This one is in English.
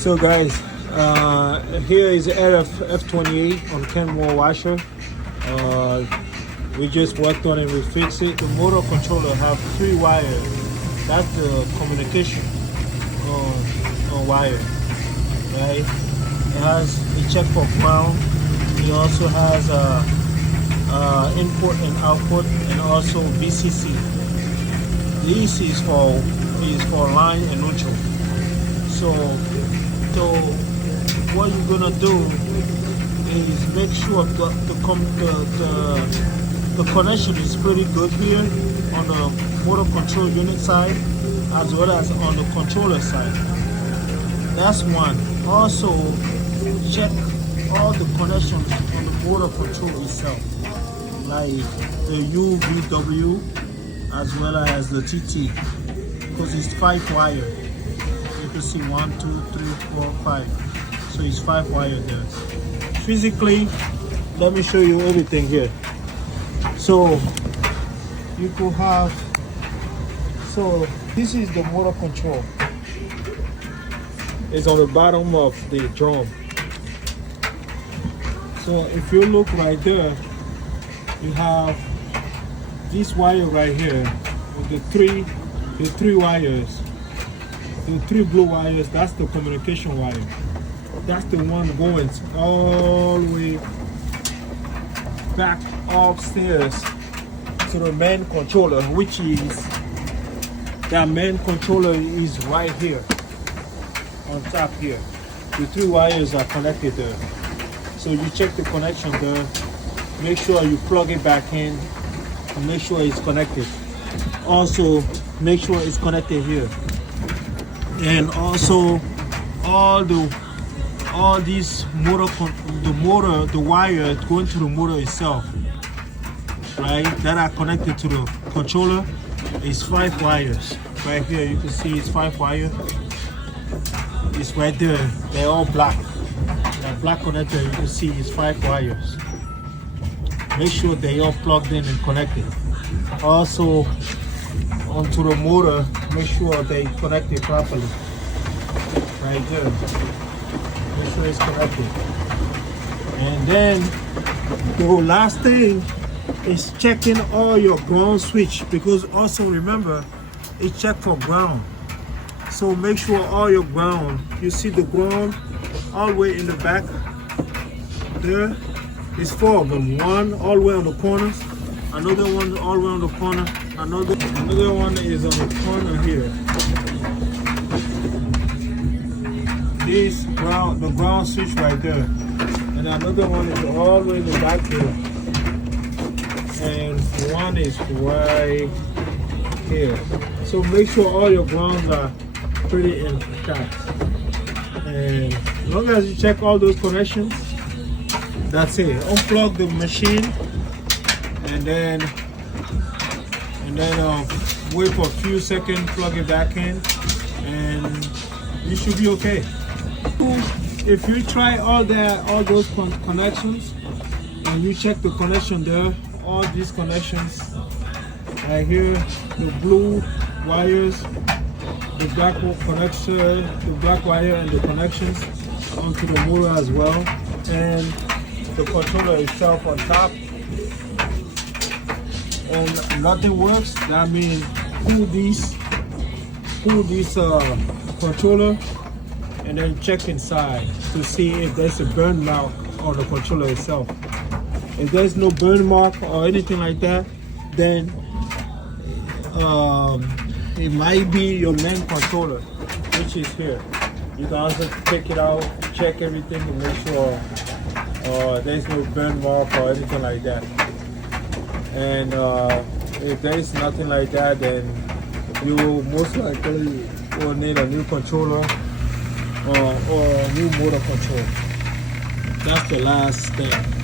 So guys, here is F28 on Kenmore washer. We just worked on it, we fixed it. The motor controller have 3 wires. That's the communication wire, right? It has a check for ground. It also has input and output, and also VCC. The EC is for line and neutral. So what you're gonna do is make sure the connection is pretty good here on the motor control unit side as well as on the controller side. That's one. Also check all the connections on the motor control itself, like the UVW as well as the TT, because it's 5 wire. You can see 1, 2, 3, 4, 5. So it's 5 wire there. Physically, let me show you everything here. So you could have, so this is the motor control. It's on the bottom of the drum. So if you look right there, you have this wire right here with the three wires. The 3 blue wires, that's the communication wire. That's the one going all the way back upstairs to the main controller, which is, that main controller is right here on top here. The 3 wires are connected there. So you check the connection there, make sure you plug it back in and make sure it's connected. Also make sure it's connected here. And also all these the wire going to the motor itself, right, that are connected to the controller is 5 wires. Right here you can see it's 5 wires. It's right there, they're all black. That black connector you can see is 5 wires. Make sure they all plugged in and connected. Also onto the motor, make sure they connected properly. Right there, make sure it's connected. And then the last thing is checking all your ground switch, because also remember it's checked for ground. So make sure all your ground, you see the ground all the way in the back there. It's 4 of them. One all the way on the corners, another one all the way on the corner, another one is on the corner here. This ground, the ground switch right there, and another one is all the way in the back here, and one is right here. So make sure all your grounds are pretty intact. And as long as you check all those connections, that's it. Unplug the machine and then wait for a few seconds, plug it back in, and you should be okay. If you try all those connections and you check the connection there, all these connections right here, the blue wires, the black connector, the black wire and the connections onto the motor as well, and the controller itself on top, and nothing works, that means pull this controller and then check inside to see if there's a burn mark on the controller itself. If there's no burn mark or anything like that, then it might be your main controller, which is here. You can also take it out, check everything to make sure there's no burn mark or anything like that. And if there is nothing like that, then you most likely will need a new controller or a new motor control. That's the last step.